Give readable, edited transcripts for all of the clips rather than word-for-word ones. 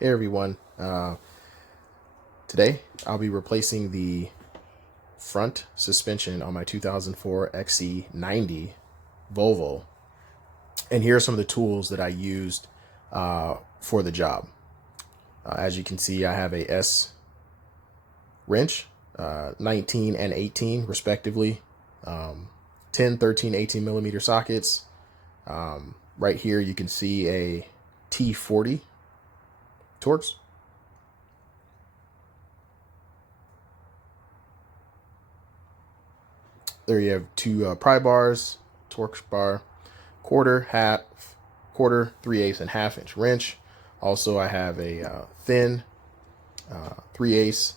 Hey everyone, today I'll be replacing the front suspension on my 2004 XC90 Volvo, and here are some of the tools that I used for the job. As you can see, I have a S wrench, 19 and 18 respectively, 10, 13, 18 millimeter sockets. Right here you can see a T40 Torx. There you have two pry bars, Torx bar, quarter, half, quarter, 3/8, and half-inch wrench. Also, I have a thin 3/8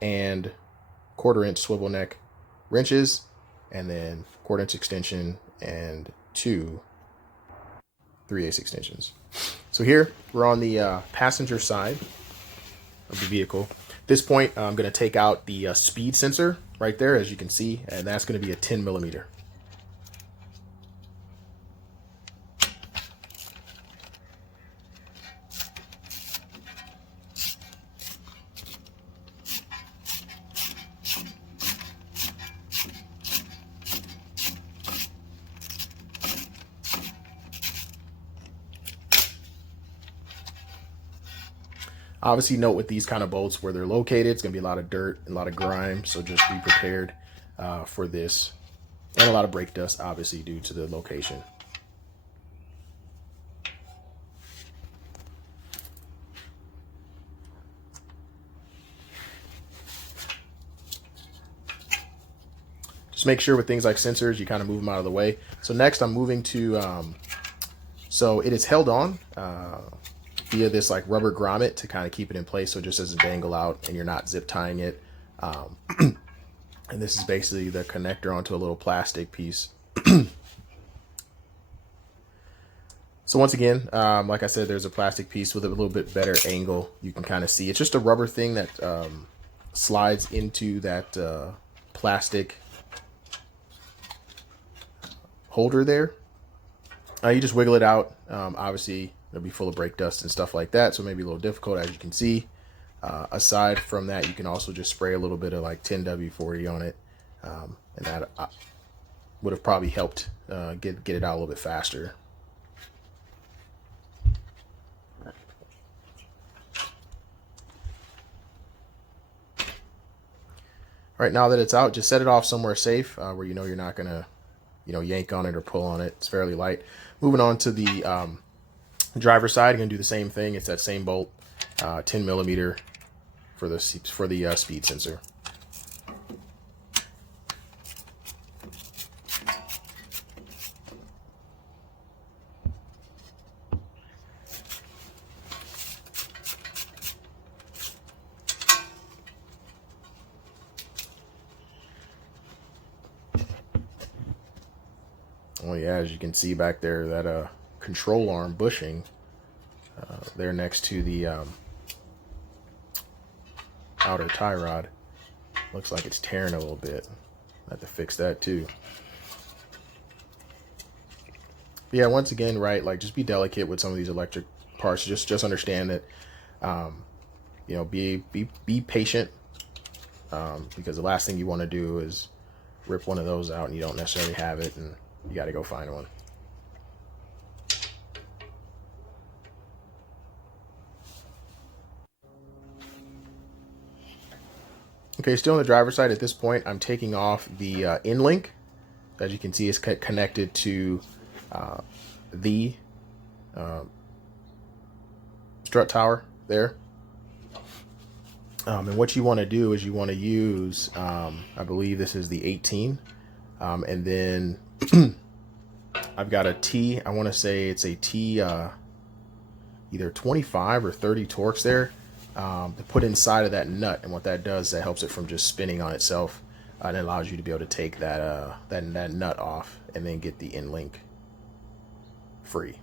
and quarter-inch swivel neck wrenches, and then quarter-inch extension and two 3/8 extensions. So here we're on the passenger side of the vehicle. At this point, I'm going to take out the speed sensor right there, as you can see, and that's going to be a 10 millimeter. Obviously, note with these kind of bolts where they're located, it's going to be a lot of dirt, a lot of grime, so just be prepared for this. And a lot of brake dust, obviously, due to the location. Just make sure with things like sensors, you kind of move them out of the way. So next, I'm moving to, so it is held on via this like rubber grommet to kind of keep it in place so it just doesn't dangle out and you're not zip tying it. And this is basically the connector onto a little plastic piece. So once again, like I said, there's a plastic piece with a little bit better angle. You can kind of see it's just a rubber thing that slides into that plastic holder there. You just wiggle it out. Obviously, it'll be full of brake dust and stuff like that, so maybe a little difficult, as you can see. Aside from that, you can also just spray a little bit of like 10W40 on it, and that would have probably helped get it out a little bit faster. All right, now that it's out, just set it off somewhere safe where you know you're not gonna, yank on it or pull on it. It's fairly light. Moving on to the driver's side, I'm gonna do the same thing. It's that same bolt, 10 millimeter for the speed sensor. Oh yeah, as you can see back there, that control arm bushing there next to the outer tie rod looks like it's tearing a little bit. I have to fix that too. But yeah, once again, right, like just be delicate with some of these electric parts. Just understand that, be patient, because the last thing you want to do is rip one of those out and you don't necessarily have it, and you got to go find one. Okay, still on the driver's side at this point, I'm taking off the in link. As you can see, it's connected to the strut tower there. And what you want to do is you want to use, I believe this is the 18, and then I've got a T, I want to say it's a T, either 25 or 30 Torx there, to put inside of that nut. And what that does, that helps it from just spinning on itself, and it allows you to be able to take that that nut off and then get the in link free.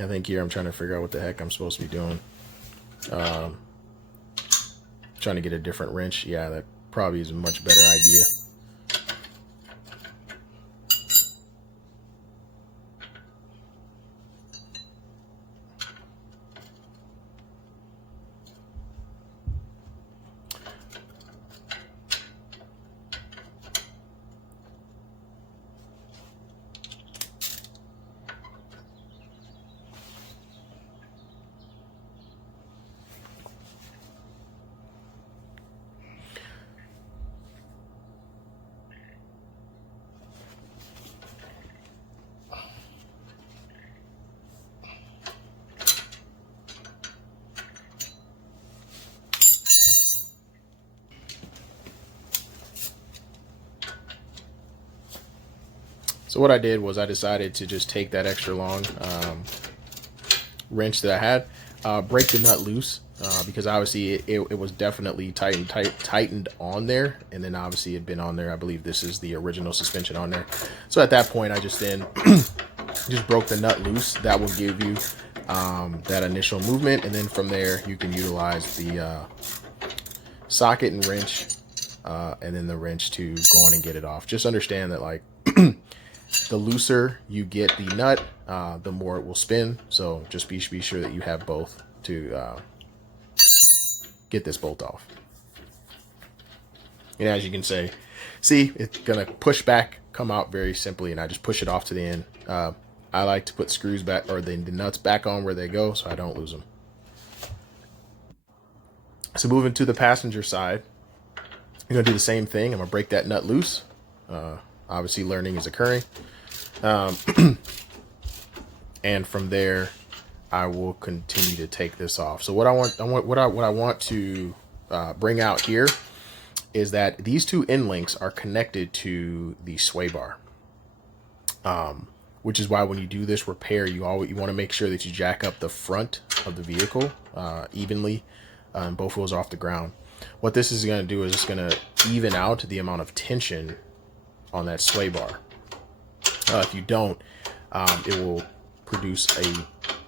Yeah, I think here I'm trying to figure out what the heck I'm supposed to be doing. Trying to get a different wrench. Yeah, that probably is a much better idea. So what I did was I decided to just take that extra long wrench that I had, break the nut loose, because obviously it was definitely tightened on there, and then obviously it had been on there. I believe this is the original suspension on there. So at that point, I just then just broke the nut loose. That will give you that initial movement, and then from there you can utilize the socket and wrench, and then the wrench to go on and get it off. Just understand that, like, the looser you get the nut, the more it will spin. So just be sure that you have both to get this bolt off. And as you can see, it's gonna push back, come out very simply, and I just push it off to the end. I like to put screws back, or the nuts back on where they go, so I don't lose them. So moving to the passenger side, I'm gonna do the same thing. I'm gonna break that nut loose. Obviously learning is occurring. And from there, I will continue to take this off. So what I want to bring out here is that these two end links are connected to the sway bar, which is why when you do this repair, you want to make sure that you jack up the front of the vehicle evenly, and both wheels off the ground. What this is going to do is it's going to even out the amount of tension on that sway bar. If you don't, it will produce a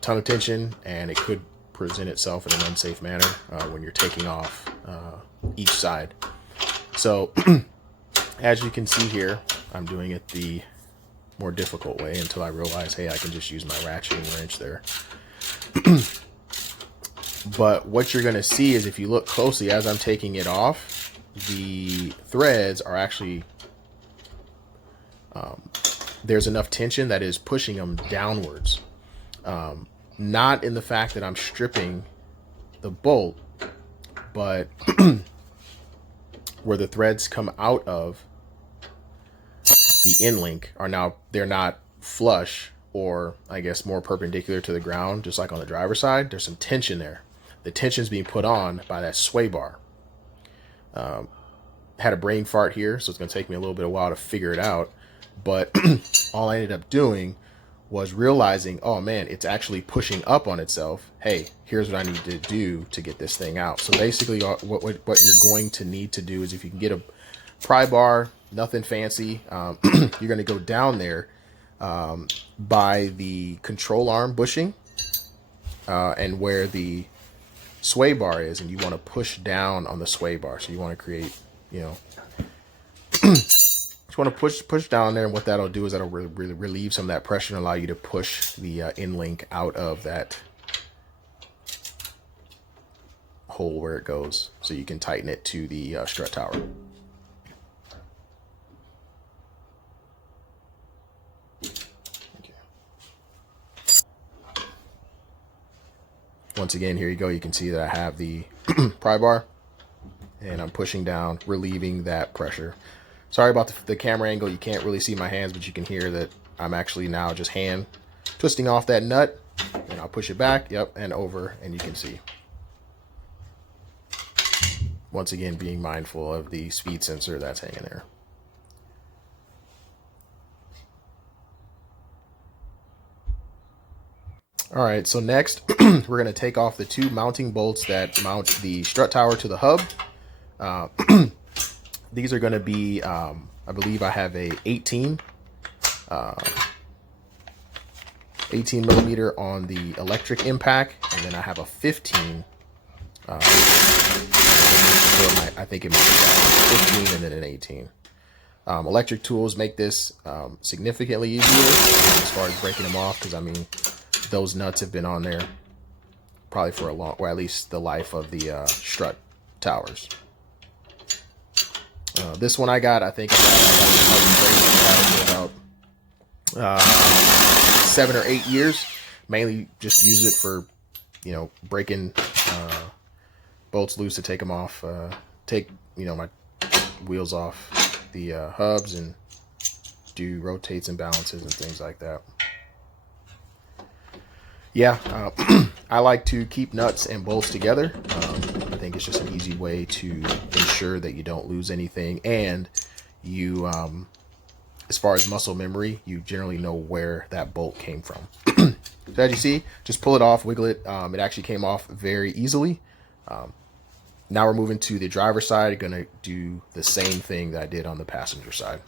ton of tension, and it could present itself in an unsafe manner when you're taking off each side. So as you can see here, I'm doing it the more difficult way until I realize, hey, I can just use my ratcheting wrench there. But what you're going to see is, if you look closely as I'm taking it off, the threads are actually there's enough tension that is pushing them downwards. Not in the fact that I'm stripping the bolt, but where the threads come out of the end link are now, they're not flush, or I guess more perpendicular to the ground, just like on the driver's side. There's some tension there. The tension is being put on by that sway bar. Had a brain fart here, so it's going to take me a little bit of while to figure it out. But all I ended up doing was realizing, oh man, it's actually pushing up on itself. Hey, here's what I need to do to get this thing out. So basically what you're going to need to do is, if you can get a pry bar, nothing fancy, you're going to go down there by the control arm bushing and where the sway bar is, and you want to push down on the sway bar. So you want to create, just want to push down there, and what that'll do is that'll really relieve some of that pressure and allow you to push the end link out of that hole where it goes, so you can tighten it to the strut tower. Okay. Once again, here you go. You can see that I have the pry bar, and I'm pushing down, relieving that pressure. Sorry about the camera angle. You can't really see my hands, but you can hear that I'm actually now just hand twisting off that nut, and I'll push it back, yep, and over, and you can see. Once again, being mindful of the speed sensor that's hanging there. All right, so next we're going to take off the two mounting bolts that mount the strut tower to the hub. These are going to be, I believe I have a 18 18 millimeter on the electric impact, and then I have a 15. I think it might be 15 and then an 18. Electric tools make this significantly easier as far as breaking them off, because I mean, those nuts have been on there probably for a long, or at least the life of the strut towers. This one I got, I think I got for about 7 or 8 years. Mainly just use it for, you know, breaking bolts loose to take them off, take, you know, my wheels off the hubs and do rotates and balances and things like that. Yeah, I like to keep nuts and bolts together. I think it's just an easy way to ensure that you don't lose anything, and you, as far as muscle memory, you generally know where that bolt came from. So as you see, just pull it off, wiggle it. It actually came off very easily. Now we're moving to the driver's side. Gonna do the same thing that I did on the passenger side.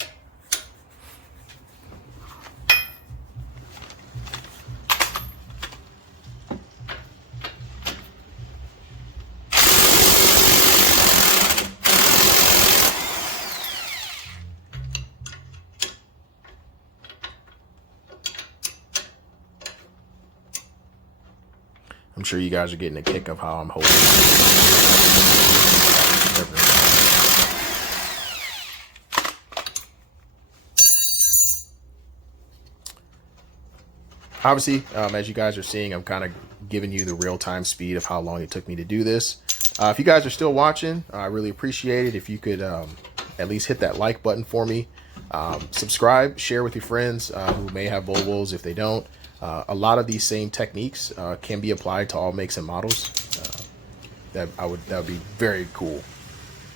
I'm sure you guys are getting a kick of how I'm holding it. Obviously, as you guys are seeing, I'm kind of giving you the real-time speed of how long it took me to do this. If you guys are still watching, I really appreciate it if you could at least hit that like button for me. Subscribe, share with your friends who may have Volvos if they don't. A lot of these same techniques can be applied to all makes and models. That would be very cool.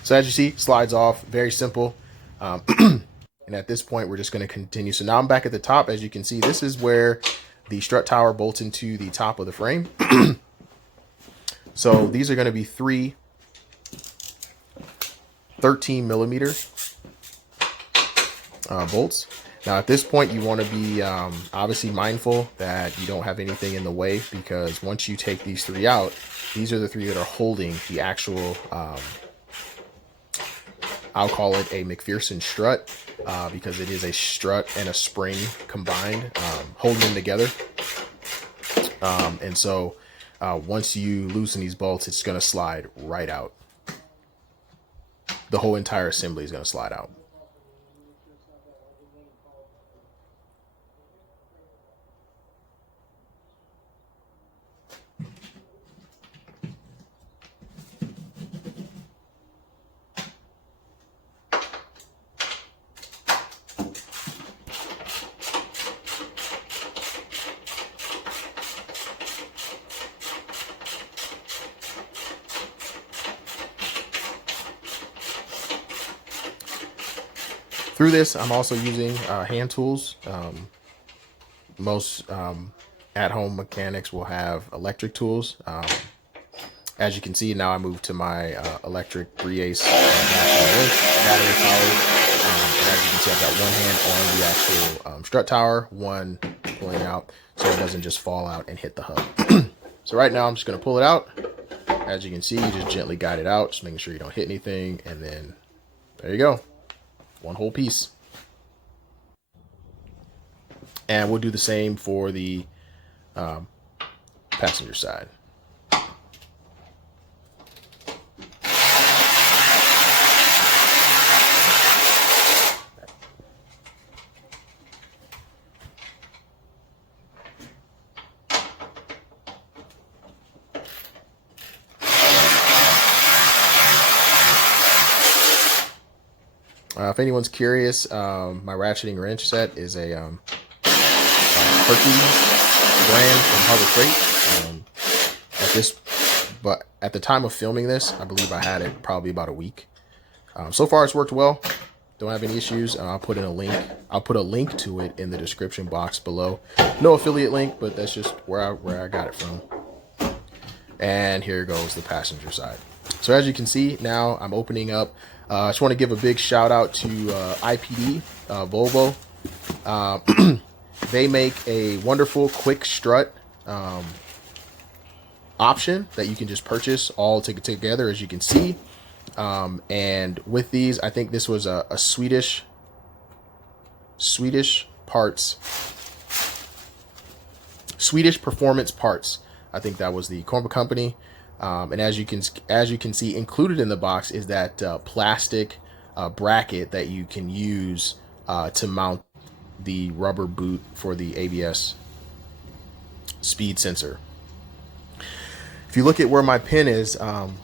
So as you see, slides off, very simple. And at this point, we're just going to continue. So now I'm back at the top. As you can see, this is where the strut tower bolts into the top of the frame. So these are going to be 3 13 millimeter bolts. Now at this point, you want to be obviously mindful that you don't have anything in the way, because once you take these 3 out, these are the 3 that are holding the actual, I'll call it a McPherson strut, because it is a strut and a spring combined, holding them together. And so once you loosen these bolts, it's going to slide right out. The whole entire assembly is going to slide out. Through this, I'm also using hand tools. Most at-home mechanics will have electric tools. As you can see, now I moved to my electric 3/8 battery powered. As you can see, I've got one hand on the actual strut tower, one pulling out, so it doesn't just fall out and hit the hub. So right now, I'm just going to pull it out. As you can see, you just gently guide it out, just making sure you don't hit anything, and then there you go. One whole piece. And we'll do the same for the passenger side. If anyone's curious, my ratcheting wrench set is a Hercules brand from Harbor Freight. But at the time of filming this, I believe I had it probably about a week. So far, it's worked well. Don't have any issues. I'll put in a link. I'll put a link to it in the description box below. No affiliate link, but that's just where I got it from. And here goes the passenger side. So as you can see, now I'm opening up. I just want to give a big shout out to ipdVolvo. they make a wonderful quick strut option that you can just purchase all together, as you can see. And with these, I think this was a Swedish Performance Parts. I think that was the company. And as you can see, included in the box is that plastic bracket that you can use to mount the rubber boot for the ABS speed sensor. If you look at where my pin is,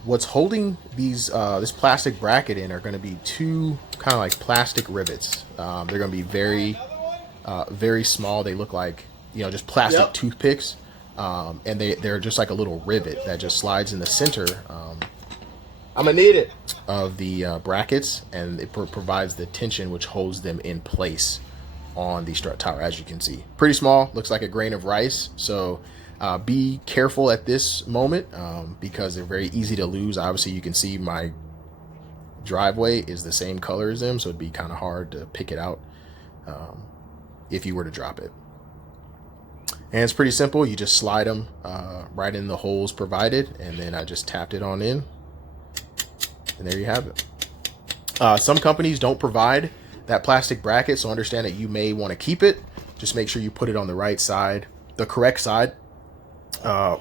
what's holding these this plastic bracket in are going to be two kind of like plastic rivets. They're going to be very small. They look like, you know, just plastic toothpicks, and they're just like a little rivet that just slides in the center. I'm gonna need it of the brackets, and it provides the tension which holds them in place on the strut tower. As you can see, pretty small, looks like a grain of rice. So be careful at this moment because they're very easy to lose. Obviously, you can see my driveway is the same color as them, so it'd be kind of hard to pick it out if you were to drop it. And it's pretty simple. You just slide them right in the holes provided, and then I just tapped it on in, and there you have it. Some companies don't provide that plastic bracket, so understand that you may want to keep it. Just make sure you put it on the right side, the correct side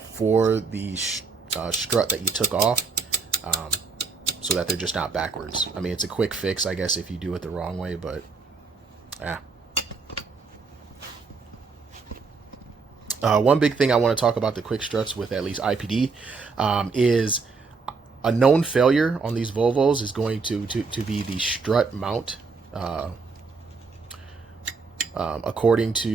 for the strut that you took off, so that they're just not backwards. I mean, it's a quick fix, I guess, if you do it the wrong way, but yeah. One big thing I want to talk about the quick struts with at least IPD is a known failure on these Volvos is going to be the strut mount. According to,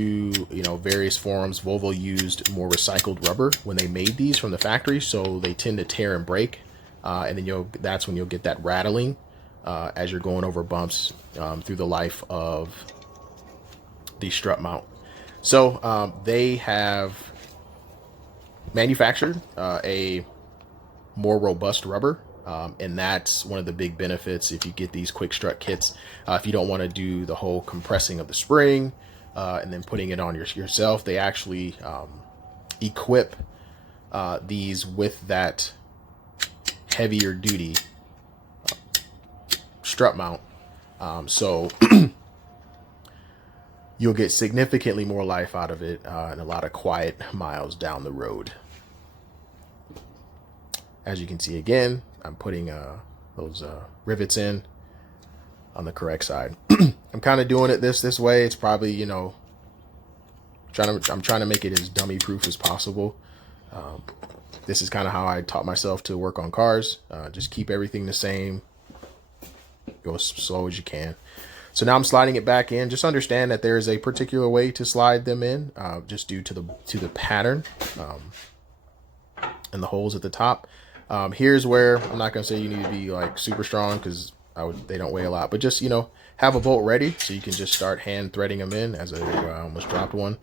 you know, various forums, Volvo used more recycled rubber when they made these from the factory, so they tend to tear and break, and then that's when you'll get that rattling as you're going over bumps through the life of the strut mount. So they have manufactured a more robust rubber, and that's one of the big benefits if you get these quick strut kits. If you don't want to do the whole compressing of the spring and then putting it on yourself, they actually equip these with that heavier duty strut mount, so you'll get significantly more life out of it and a lot of quiet miles down the road. As you can see, again, I'm putting those rivets in on the correct side. I'm kind of doing it this way. It's probably, you know, I'm trying to make it as dummy proof as possible. This is kind of how I taught myself to work on cars. Just keep everything the same. Go as slow as you can. So now I'm sliding it back in. Just understand that there is a particular way to slide them in, just due to the pattern and the holes at the top. Here's where I'm not gonna say you need to be like super strong because they don't weigh a lot, but just, you know, have a bolt ready so you can just start hand threading them in. As I almost dropped one.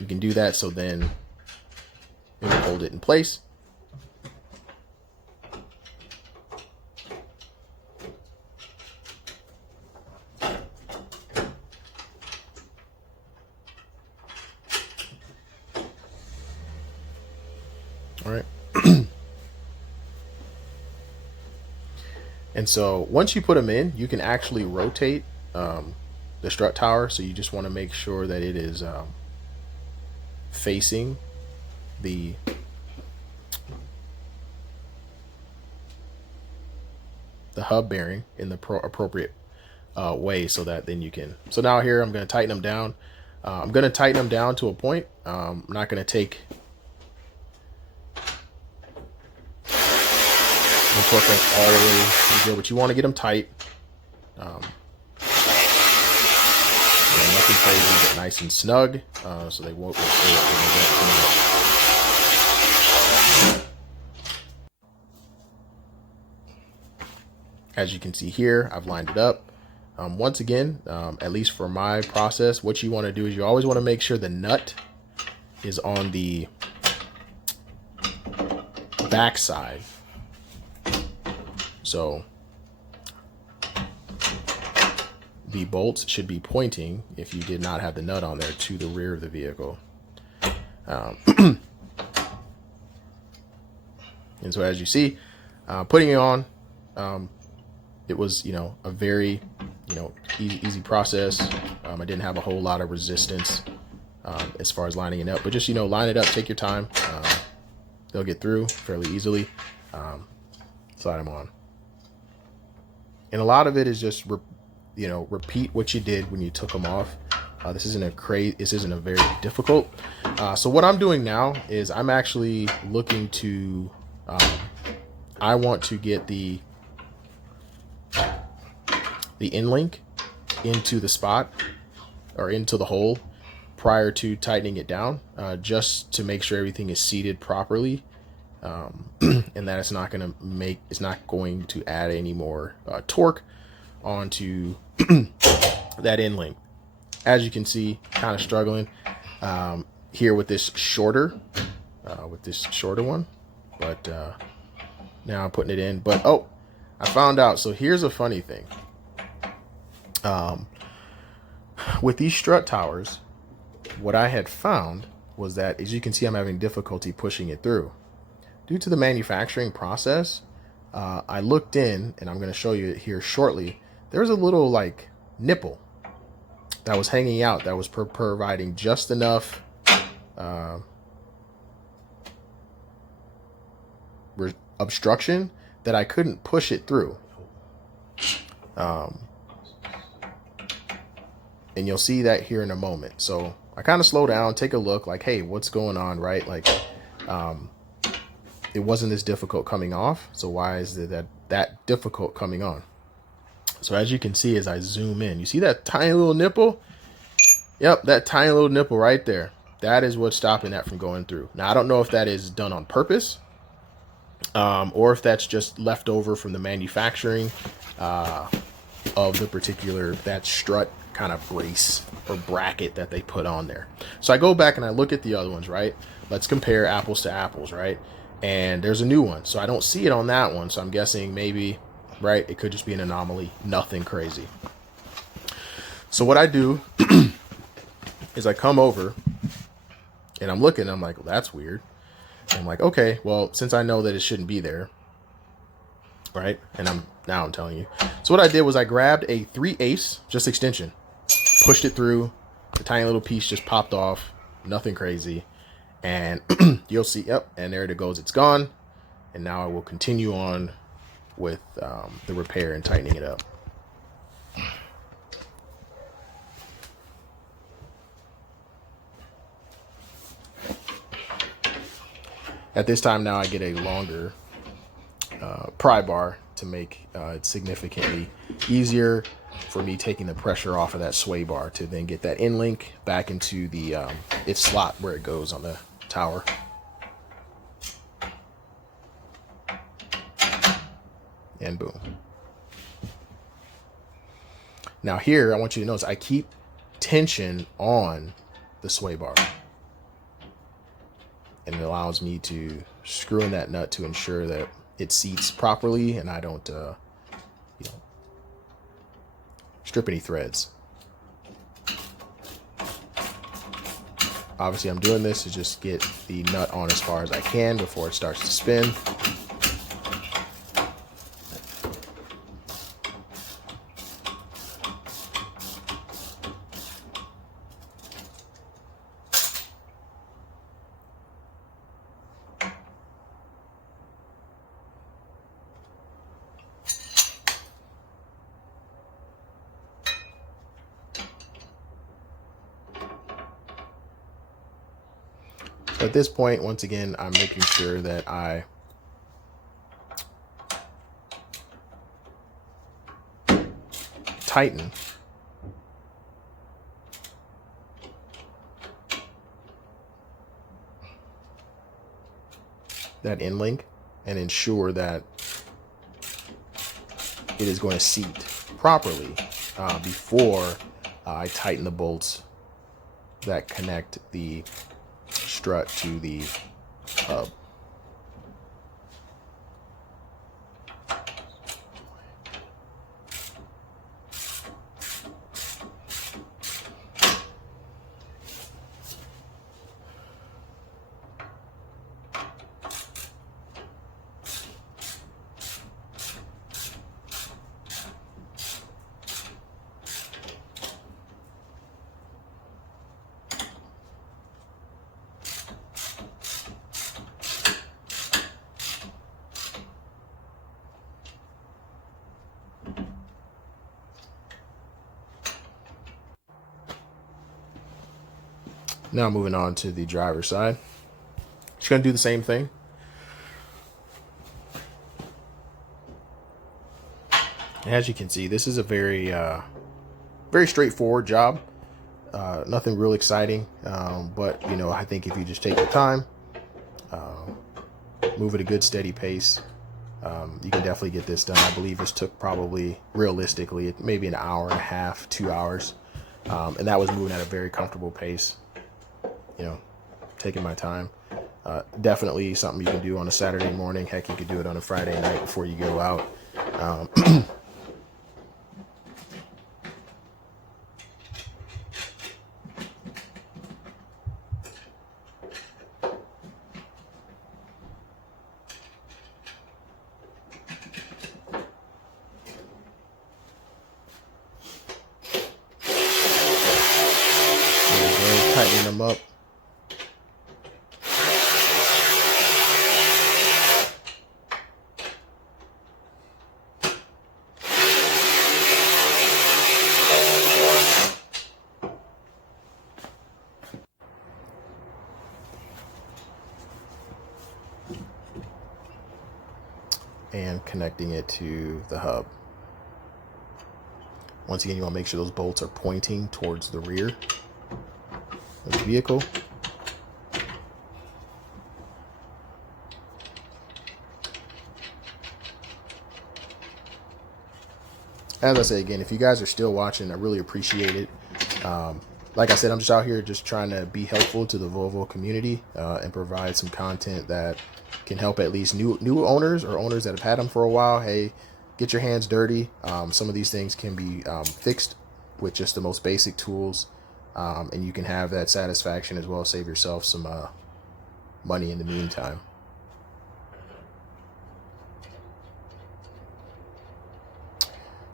You can do that, so then you can hold it in place. All right. And so once you put them in, you can actually rotate the strut tower. So you just want to make sure that it is facing the hub bearing in the appropriate way, so that then you can. So now here I'm going to tighten them down. I'm going to tighten them down to a point. I'm not going to take torque wrench all the way to the, but you want to get them tight. Nothing crazy, but nice and snug, so they won't. As you can see here, I've lined it up. Once again, at least for my process, what you want to do is you always want to make sure the nut is on the back side. So the bolts should be pointing, if you did not have the nut on there, to the rear of the vehicle. And so as you see, putting it on, it was, a very, easy process. I didn't have a whole lot of resistance as far as lining it up, but just, line it up, take your time. They'll get through fairly easily. Slide them on. And a lot of it is just, repeat what you did when you took them off. This isn't a very difficult. So what I'm doing now is I'm actually looking to, I want to get the end link into the spot or into the hole prior to tightening it down, just to make sure everything is seated properly, and that it's not going to add any more torque onto that end link. As you can see, kind of struggling here with this shorter one, but now I'm putting it in. But I found out. So here's a funny thing. With these strut towers, what I had found was that, as you can see, I'm having difficulty pushing it through. Due to the manufacturing process, I looked in, and I'm going to show you it here shortly. There's a little like nipple that was hanging out that was providing just enough obstruction that I couldn't push it through. And you'll see that here in a moment. So I kind of slow down, take a look, like, hey, what's going on, right? Like, it wasn't this difficult coming off. So why is it that difficult coming on? So as you can see, as I zoom in, you see that tiny little nipple? Yep, that tiny little nipple right there. That is what's stopping that from going through. Now, I don't know if that is done on purpose, or if that's just left over from the manufacturing of the particular, that strut kind of brace or bracket that they put on there. So I go back and I look at the other ones, right? Let's compare apples to apples, right? And there's a new one. So I don't see it on that one. So I'm guessing maybe, right, it could just be an anomaly, nothing crazy. So what I do is I come over and I'm looking, I'm like, well, that's weird. And I'm like, okay, well, since I know that it shouldn't be there, right? And I'm telling you. So what I did was I grabbed a 3/8 just extension, pushed it through, the tiny little piece just popped off, nothing crazy. And you'll see, yep, and there it goes, it's gone. And now I will continue on with the repair and tightening it up. At this time now I get a longer pry bar to make it significantly easier for me taking the pressure off of that sway bar to then get that end link back into the its slot where it goes on the tower. And boom. Now here I want you to notice I keep tension on the sway bar, and it allows me to screw in that nut to ensure that it seats properly and I don't strip any threads. Obviously I'm doing this to just get the nut on as far as I can before it starts to spin. At this point, once again, I'm making sure that I tighten that end link and ensure that it is going to seat properly before I tighten the bolts that connect the strut to the hub. Now moving on to the driver's side. Just gonna do the same thing. As you can see, this is a very straightforward job. Nothing real exciting, but you know, I think if you just take the time, move at a good steady pace, you can definitely get this done. I believe this took probably, realistically, maybe an hour and a half, 2 hours, and that was moving at a very comfortable pace. You know, taking my time. Definitely something you can do on a Saturday morning. Heck, you could do it on a Friday night before you go out. Tightening them up. And connecting it to the hub. Once again, you want to make sure those bolts are pointing towards the rear of the vehicle. As I say again, if you guys are still watching, I really appreciate it. Like I said, I'm just out here just trying to be helpful to the Volvo community and provide some content that can help at least new owners or owners that have had them for a while. Hey, get your hands dirty. Some of these things can be fixed with just the most basic tools, and you can have that satisfaction as well as save yourself some money in the meantime.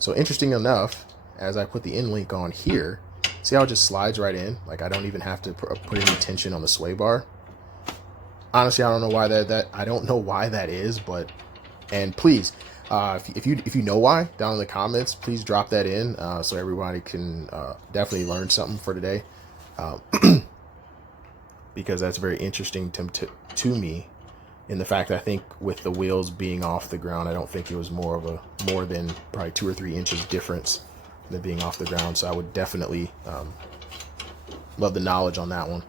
So interesting enough, as I put the in link on here, see how it just slides right in? Like I don't even have to put any tension on the sway bar. Honestly, I don't know why I don't know why that is, but, and please, if you know why, down in the comments, please drop that in so everybody can definitely learn something for today, because that's very interesting to me. In the fact that I think with the wheels being off the ground, I don't think it was more than probably 2 or 3 inches difference than being off the ground. So I would definitely love the knowledge on that one.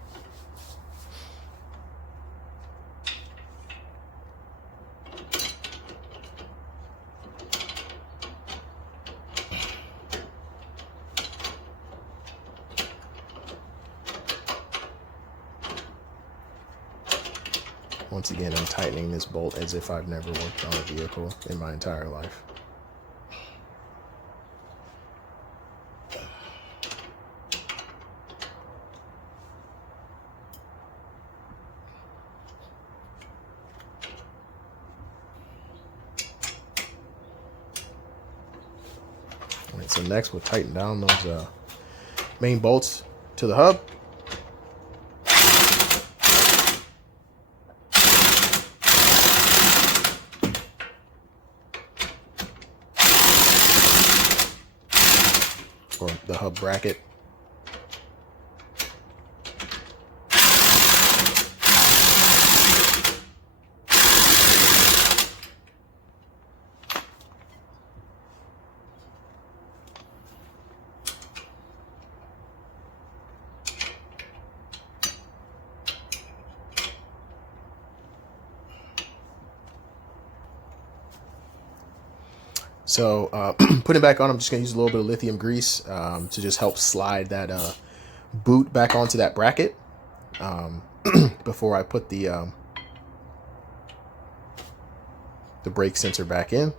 Once again, I'm tightening this bolt as if I've never worked on a vehicle in my entire life. All right, so next we'll tighten down those main bolts to the hub. Or the hub bracket. So put it back on. I'm just going to use a little bit of lithium grease to just help slide that boot back onto that bracket before I put the brake sensor back in.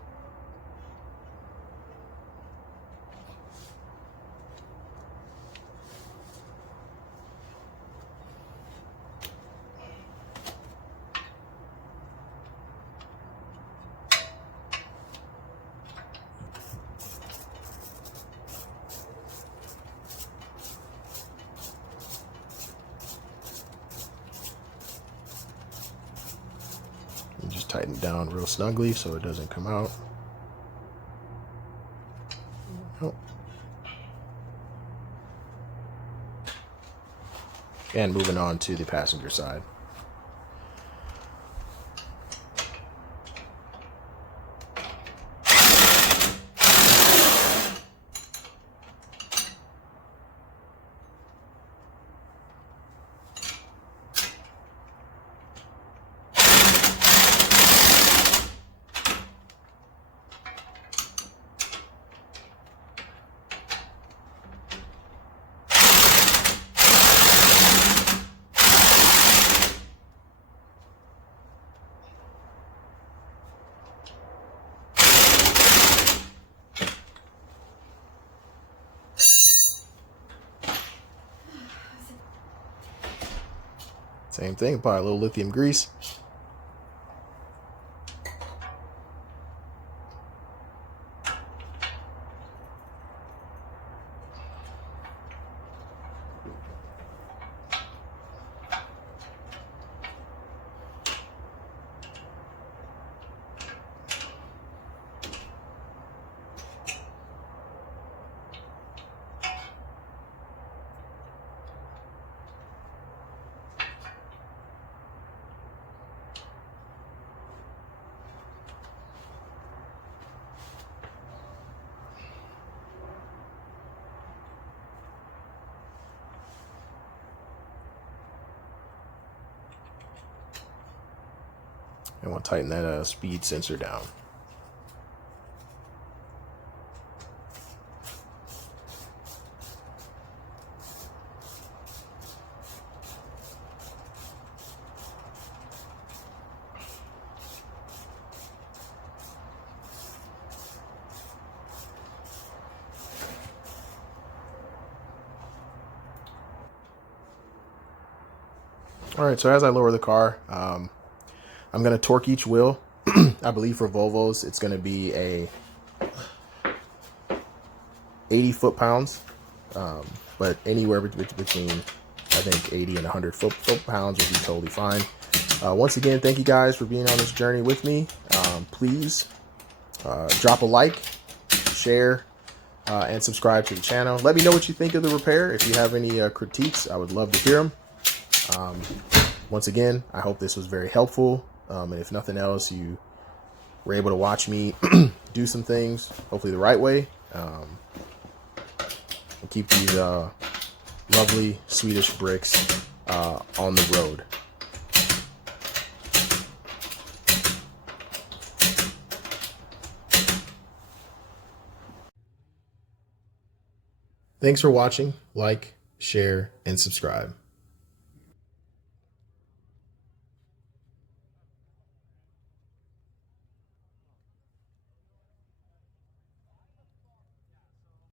And just tighten it down real snugly so it doesn't come out. Oh. And moving on to the passenger side. Same thing, apply a little lithium grease. And we'll tighten that speed sensor down. All right, so as I lower the car, I'm going to torque each wheel. I believe for Volvos, it's going to be a 80 foot-pounds, but anywhere between, I think, 80 and 100 foot-pounds will be totally fine. Once again, thank you guys for being on this journey with me. Please drop a like, share, and subscribe to the channel. Let me know what you think of the repair. If you have any critiques, I would love to hear them. Once again, I hope this was very helpful. And if nothing else, you were able to watch me do some things, hopefully the right way. And keep these lovely Swedish bricks on the road. Thanks for watching. Like, share, and subscribe.